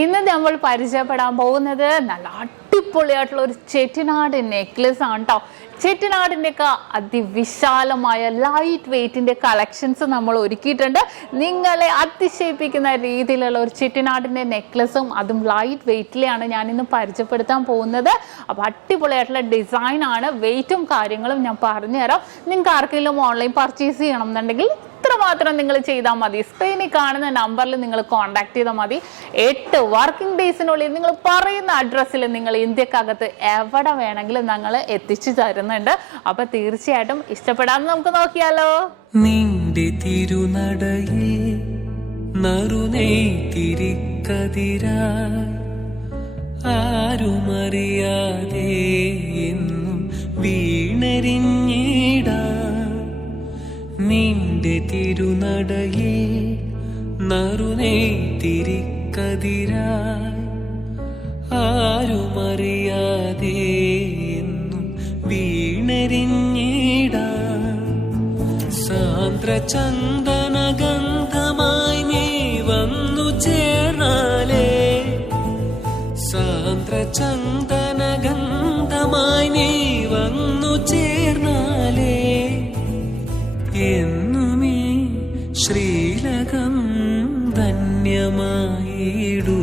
ഇന്ന് നമ്മൾ പരിചയപ്പെടാൻ പോകുന്നത് നല്ല അടിപൊളിയായിട്ടുള്ള ഒരു ചെട്ടിനാട് നെക്ലസ് ആണ് കേട്ടോ. ചെട്ടിനാടിൻ്റെയൊക്കെ അതിവിശാലമായ ലൈറ്റ് വെയ്റ്റിൻ്റെ കളക്ഷൻസ് നമ്മൾ ഒരുക്കിയിട്ടുണ്ട്. നിങ്ങളെ അതിശയിപ്പിക്കുന്ന രീതിയിലുള്ള ഒരു ചെട്ടിനാടിൻ്റെ നെക്ലസും അതും ലൈറ്റ് വെയ്റ്റിലെയാണ് ഞാനിന്ന് പരിചയപ്പെടുത്താൻ പോകുന്നത്. അപ്പോൾ അടിപൊളിയായിട്ടുള്ള ഡിസൈനാണ്, വെയ്റ്റും കാര്യങ്ങളും ഞാൻ പറഞ്ഞുതരാം. നിങ്ങൾക്ക് ആർക്കെങ്കിലും ഓൺലൈൻ പർച്ചേസ് ചെയ്യണം എന്നുണ്ടെങ്കിൽ ഇത്ര മാത്രം നിങ്ങൾ ചെയ്താൽ മതി. സ്ക്രീനിൽ കാണുന്ന നമ്പറിൽ നിങ്ങൾ കോൺടാക്ട് ചെയ്താൽ മതി. 8 വർക്കിംഗ് ഡേയ്സിനുള്ളിൽ നിങ്ങൾ പറയുന്ന അഡ്രസ്സിൽ നിങ്ങൾ ഇന്ത്യക്കകത്ത് എവിടെ വേണമെങ്കിലും ഞങ്ങൾ എത്തിച്ചു തരുന്നുണ്ട്. അപ്പൊ തീർച്ചയായിട്ടും ഇഷ്ടപ്പെടാന്ന് നമുക്ക് നോക്കിയാലോ. നിന്റെ തിരുനടയിൽ നറുനെയ്ത്തിരിക്കതിരായി ആരുമറിയാതെ എന്നും വീണരിഞ്ഞിടാ. നിന്റെ തിരുനടയിൽ നറുനെയ്ത്തിരിക്കതിരായി ആരുമറിയാതെ എന്നും വീണരിഞ്ഞിടാ. സാന്ദ്രചന്ദനഗന്ധമായി നീ വന്നു ചേർന്നാലേ, സാന്ദ്രചന്ദനഗന്ധമായി നീ വന്നു ചേർന്നാലേ എന്നുമേ ശ്രീലകം ധന്യമായിടൂ.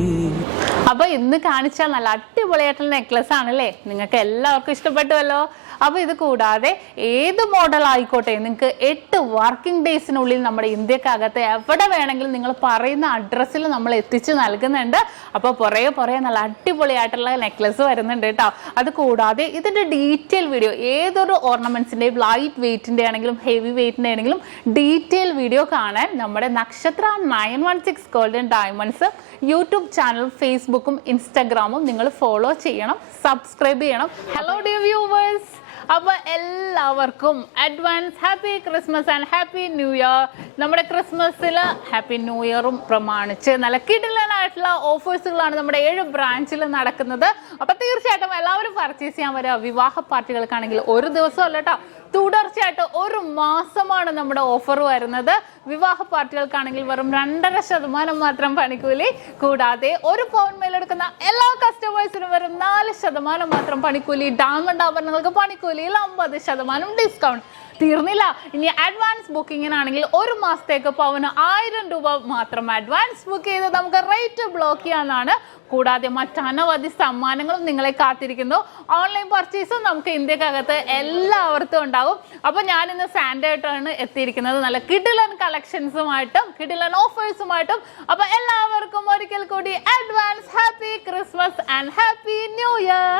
അപ്പൊ ഇന്ന് കാണിച്ച നല്ല അടിപൊളിയായിട്ടുള്ള നെക്ലസ് ആണല്ലേ, നിങ്ങൾക്ക് എല്ലാവർക്കും ഇഷ്ടപ്പെട്ടുവല്ലോ. അപ്പൊ ഇത് കൂടാതെ ഏത് മോഡൽ ആയിക്കോട്ടെ നിങ്ങൾക്ക് 8 വർക്കിംഗ് ഡേയ്സിനുള്ളിൽ നമ്മുടെ ഇന്ത്യക്കകത്ത് എവിടെ വേണമെങ്കിലും നിങ്ങൾ പറയുന്ന അഡ്രസ്സിൽ നമ്മൾ എത്തിച്ച് നൽകുന്നുണ്ട്. അപ്പോൾ പുറകെ നല്ല അടിപൊളിയായിട്ടുള്ള നെക്ലസ് വരുന്നുണ്ട് കേട്ടോ. അത് കൂടാതെ ഇതിന്റെ ഡീറ്റെയിൽ വീഡിയോ, ഏതൊരു ഓർണമെന്റ്സിന്റെയും ലൈറ്റ് വെയ്റ്റിന്റെ ആണെങ്കിലും ഹെവി വെയ്റ്റിന്റെ ആണെങ്കിലും ഡീറ്റെയിൽ വീഡിയോ കാണാൻ നമ്മുടെ നക്ഷത്ര 916 ഗോൾഡൻ ഡയമണ്ട്സ് യൂട്യൂബ് ചാനൽ, ഫേസ്ബുക്കും ഇൻസ്റ്റാഗ്രാമും നിങ്ങൾ ഫോളോ ചെയ്യണം, സബ്സ്ക്രൈബ് ചെയ്യണം. ഹലോ ഡിയർ വ്യൂവേഴ്സ്, അപ്പോൾ എല്ലാവർക്കും advance happy Christmas and happy new year. നമ്മുടെ ക്രിസ്മസിൽ ഹാപ്പി ന്യൂ ഇയറും പ്രമാണിച്ച് നല്ല കിടിലനായിട്ടുള്ള ഓഫേഴ്സുകളാണ് നമ്മുടെ 7 ബ്രാഞ്ചിൽ നടക്കുന്നത്. അപ്പോൾ തീർച്ചയായിട്ടും എല്ലാവരും പർച്ചേസ് ചെയ്യാൻ വരിക. വിവാഹ പാർട്ടികൾക്കാണെങ്കിൽ ഒരു ദിവസം അല്ല കേട്ടോ, തുടർച്ചയായിട്ട് 1 മാസമാണ് നമ്മുടെ ഓഫർ വരുന്നത്. വിവാഹ പാർട്ടികൾക്കാണെങ്കിൽ വെറും 2.5% മാത്രം പണിക്കൂലി. കൂടാതെ 1 പൗണ്ട് മേലെടുക്കുന്ന എല്ലാ കസ്റ്റമേഴ്സിനും വെറും 4% മാത്രം പണിക്കൂലി. ഡയമണ്ട് ആഭരണങ്ങൾക്ക് പണിക്കൂലിയിൽ 50% ഡിസ്കൗണ്ട്. തീർന്നില്ല, ഇനി അഡ്വാൻസ് ബുക്കിങ്ങിനാണെങ്കിൽ 1 മാസത്തേക്ക് പവന് 1000 രൂപ മാത്രം അഡ്വാൻസ് ബുക്ക് ചെയ്ത് നമുക്ക് റേറ്റ് ബ്ലോക്ക് ചെയ്യാനാണ്. കൂടാതെ മറ്റനവധി സമ്മാനങ്ങളും നിങ്ങളെ കാത്തിരിക്കുന്നു. ഓൺലൈൻ പർച്ചേസും നമുക്ക് ഇന്ത്യക്കകത്ത് എല്ലാവർക്കും ഉണ്ടാകും. അപ്പോൾ ഞാനിന്ന് സാൻഡായിട്ടാണ് എത്തിയിരിക്കുന്നത്, നല്ല കിടിലൻ കളക്ഷൻസുമായിട്ടും കിടിലൻ ഓഫേഴ്സുമായിട്ടും. അപ്പോൾ എല്ലാവർക്കും ഒരിക്കൽ കൂടി advance happy Christmas and happy new year.